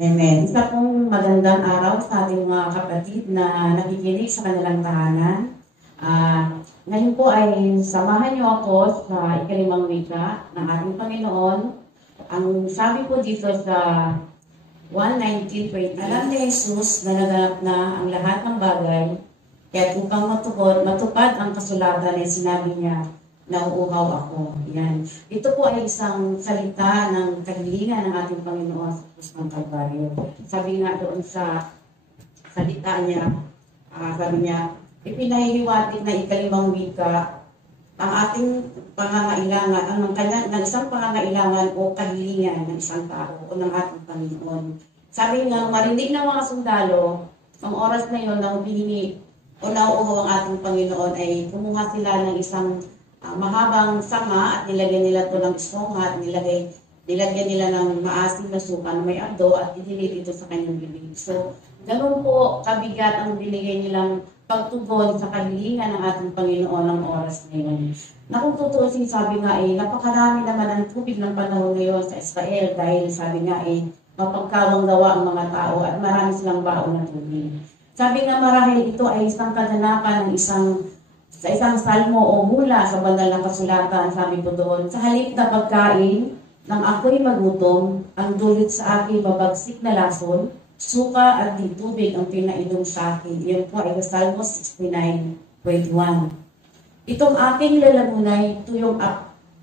Amen. Isa pong magandang araw sa ating mga kapatid na nakikinig sa kanilang tahanan. Ngayon po ay samahan niyo ako sa ikalimang wika ng ating Panginoon. Ang sabi po dito sa 1:19, alam ni Jesus na naganap na ang lahat ng bagay, kaya upang matupad ang kasulatan ay sinabi niya, nauuhaw ako. Yan. Ito po ay isang salita ng kahilingan ng ating Panginoon sa Krus ng Kalbaryo. Sabi nga doon sa salita niya, sabi niya, ipinahihiwatig na ikalimang wika ang ating pangangailangan, ng isang pangangailangan o kahilingan ng isang tao o ng ating Panginoon. Sabi nga, marinig ng mga sundalo, ang oras na yon na humihingi o nauuhaw ang ating Panginoon ay kumuha sila ng isang mahabang sanga at nilagyan nila ito ng esponga at nilagyan nila ng maasim na suka na may abdo at idinili ito sa kanyang bibig. So, ganun po kabigat ang binigay nilang pagtugon sa kahilingan ng ating Panginoon ng oras na yun. Na kung tutuusin, sabi nga napakarami naman ang tubig ng panahon ngayon sa Israel dahil sabi nga mapagkawang gawa ang mga tao at marami silang baon na tubig. Sabi nga marahil ito ay isang kaganapan ng sa isang salmo o mula sa banal na kasulatan, sabi po doon, sa halip na pagkain, nang ako'y magutom, ang dulot sa akin babagsik na lason, suka at di tubig ang pinainom sa akin. Iyon po ay Salmo 69:1. Itong aking lalamunay, tuyong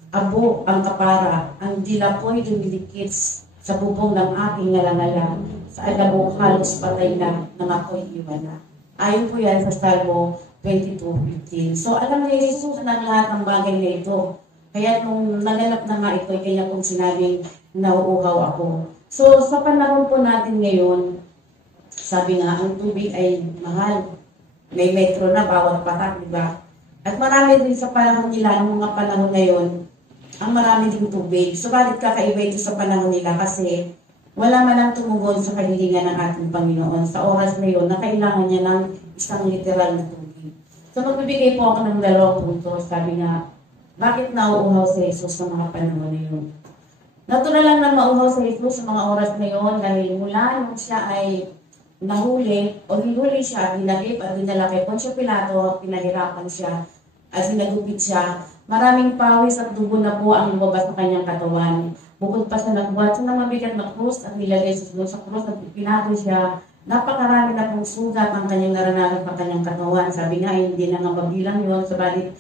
abo ang kapara, ang dilapoy dumilikit sa bubong ng aking ngalangala, sa alabong halos patay na, nang ako'y iwana. Ayon po yan sa Salmo 22:15. So, alam ni Jesus na lahat ng bagay na ito. Kaya nung naganap na nga ito, kaya kung sinabing nauuhaw ako. So, sa panahon po natin ngayon, sabi nga, ang tubig ay mahal. May metro na bawat patak, di ba? At marami din sa panahon nila, ng mga panahon na yun, ang marami din tubig. So, bakit kakaiba ito sa panahon nila? Kasi, wala man ang tumugon sa kahilingan ng ating Panginoon. Sa oras na yun, na kailangan niya ng isang literal na tubig. So, magbibigay po ako ng 2 punto. Sabi nga, bakit nauuhaw si Jesus sa mga panahon na yun? Natural lang na mauhaw si Jesus sa mga oras na yun dahil mula nung siya ay nahuli o hinuli siya, dinakip at dinala kay Poncio Pilato, pinahirapan siya at sinagupit siya. Maraming pawis at dugo na po ang lumabas sa kanyang katawan. Bukod pa sa nagbuhat sa mabigat na krus at nilagay sa krus at pinato siya, napakarami na pong sugat ang kanyang naranasan sa kanyang katawan. Sabi nga, hindi na nga mabilang yun. Sabi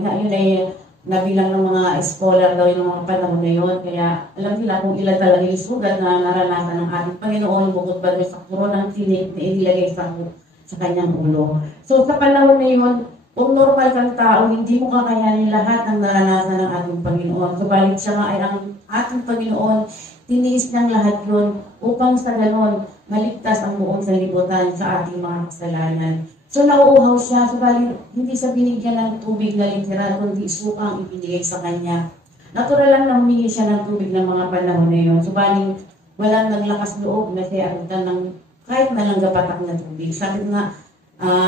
nga, yun ay nabilang ng mga scholar daw yung mga panahon na yun. Kaya alam nila kung ilan talaga yung sugat na naranasan ng ating Panginoon bukod ba sa kuro ng tinik na inilagay sa kanyang ulo. So sa panahon na yun, kung normal kang tao, hindi mo kakayanin lahat ng naranasan ng ating Panginoon. Subalit siya nga ay ang ating Panginoon, tiniis niyang lahat yun upang sa ganon maligtas ang buong sanlibutan sa ating mga kasalanan. So nauuhaw siya, subalit hindi sa binigyan ng tubig na literal, kundi suka ang ibinigay sa kanya. Natural lang na humingi siya ng tubig ng mga panahon na yun. Subalit walang naglakas loob na siya abutan ng kahit malanggapatak na tubig. Sabi nga,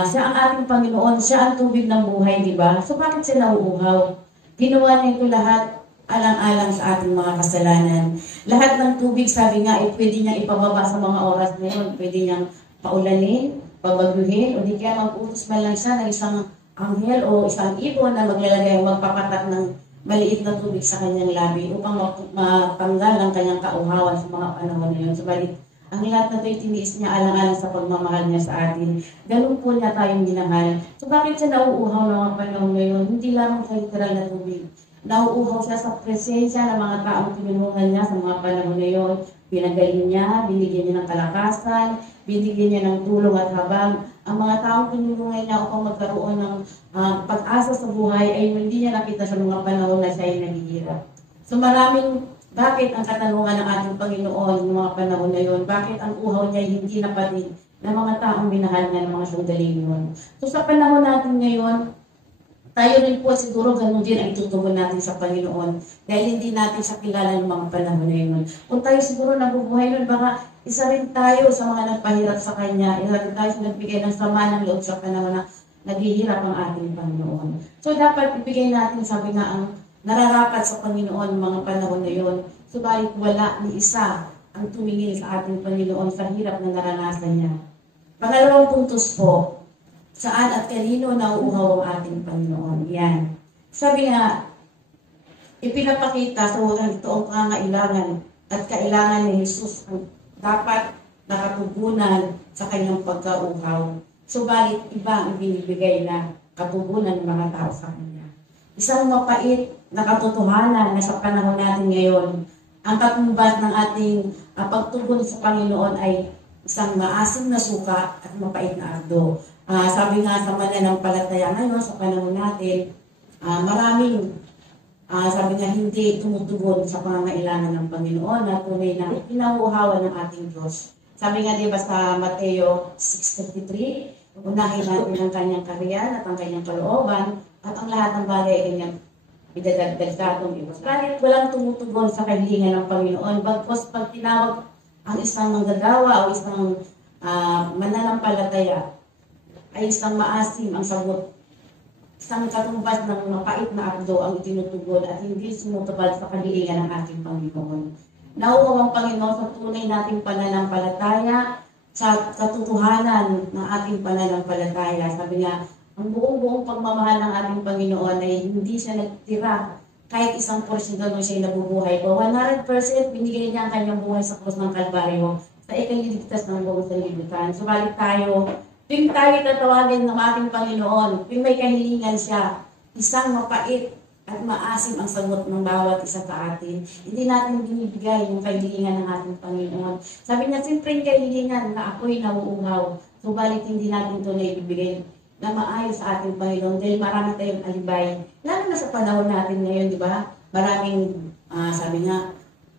siya ang ating Panginoon, siya ang tubig ng buhay, di ba? So bakit siya nauuhaw? Ginawa niya ito lahat alang-alang sa ating mga kasalanan. Lahat ng tubig, sabi nga, pwede niyang ipababa sa mga oras na yun. Pwede niyang paulanin, pabaguhin, o di kaya mag-utos man lang siya ng isang anghel o isang ibon na magpapatak ng maliit na tubig sa kanyang labi upang matanggal ang kanyang kauhawan sa mga panahon na yun. Subalit, ang lahat na ito'y tiniis niya alang-alang sa pagmamahal niya sa atin. Ganun po niya tayong minahal. So bakit siya nauuhaw ng mga panahon na yun? Hindi lamang sa literal na tubig. Nauuhaw siya sa presensya ng mga taong tinulungan niya sa mga panahon na yun. Pinagaling niya, binigyan niya ng kalakasan, binigyan niya ng tulong at habang ang mga taong tinulungan niya upang magkaroon ng pag-asa sa buhay ay hindi niya nakita sa mga panahon na siya ay naghihirap. So bakit ang katanungan ng ating Panginoon ng mga panahon na yun? Bakit ang uhaw niya hindi napatig ng mga taong minahal niya ng mga sandaling yun? So sa panahon natin ngayon, tayo rin po siguro ganun din ang tutugon natin sa Panginoon dahil hindi natin siya kilala ng mga panahon na yun. Kung tayo siguro nabubuhay nun, baka isa rin tayo sa mga nagpahirap sa Kanya, isa rin tayo sa nagbigay ng sama ng loob sa panahon na naghihirap ang ating Panginoon. So dapat ibigay natin, sabi nga, ang nararapat sa Panginoon mga panahon na yun. Subalit wala ni isa ang tumingin sa ating Panginoon sa hirap na naranasan niya. Pangalawang puntos po, saan at kanino nauuhaw ang ating Panginoon. Yan. Sabi nga, ipinapakita sa walang ito ang pangangailangan at kailangan ni Jesus ang dapat nakatugunan sa kanyang pagkauhaw. Subalit iba ang binibigay na katugunan ng mga tao sa kanya. Isang mapait na katotohanan na sa panahon natin ngayon, ang katumbas ng ating pagtugon sa Panginoon ay isang maasim na suka at mapait na ardo. Sabi nga sa mananampalataya ngayon sa panahon natin, maraming sabi nga hindi tumutugon sa pangangailangan ng Panginoon na tunay na pinauuhawan ng ating Diyos. Sabi nga diba sa Mateo 6:33, unahin natin ang kanyang kaharian at ang kanyang kalooban at ang lahat ng bagay ay kanyang idadagdag sa atong iba. Kahit walang tumutugon sa kahilingan ng Panginoon, bagkos pag tinawag ang isang manggagawa o isang mananampalataya, ay isang maasim ang sagot. Isang katumbas ng mapait na ardo ang itinutugon at hindi sumutubad sa kahilingan ng ating Panginoon. Nauuhaw ang Panginoon sa tunay nating pananampalataya, sa katotohanan ng ating pananampalataya. Sabi nga, ang buong pagmamahal ng ating Panginoon ay hindi siya nagtira kahit 1% doon siya nabubuhay po. 100% binigay niya ang kanyang buhay sa krus ng Kalbaryo sa ikaliligtas ng buong sanlibutan. Subalit tayo, tuwing tayo tatawagin ng ating Panginoon, tuwing may kahilingan siya, isang mapait at maasim ang sagot ng bawat isa sa atin. Hindi natin binibigay yung kahilingan ng ating Panginoon. Sabi niya, siyempre yung kahilingan na ako'y nauuhaw. Subalit hindi natin ito na ibibigay na maayos sa ating Panginoon dahil marami tayong alibay. Lalo na sa panahon natin ngayon, di ba? Maraming, sabi nga,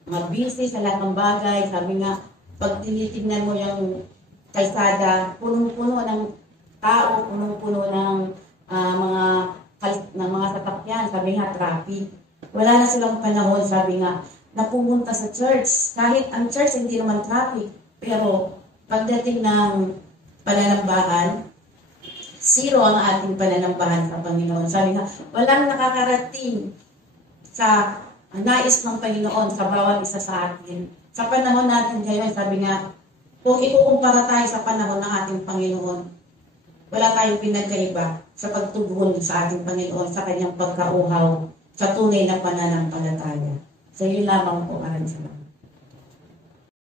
mga busy sa lahat ng bagay. Sabi nga, pag tinitignan mo yung kalsada, punong-puno ng tao, punong-puno ng mga sasakyan, sabi nga, traffic. Wala na silang panahon, sabi nga, na pumunta sa church. Kahit ang church hindi naman traffic, pero pagdating ng pananambahan, zero ang ating pananambahan sa Panginoon. Sabi nga, walang nakakarating sa nais ng Panginoon sa bawat isa sa atin. Sa panahon natin ngayon, sabi nga, kung ikukumpara tayo sa panahon ng ating Panginoon, wala tayong pinagkaiba sa pagtugon sa ating Panginoon sa kanyang pagkauhaw sa tunay na pananampalataya. So yun lamang po, maraming salamat.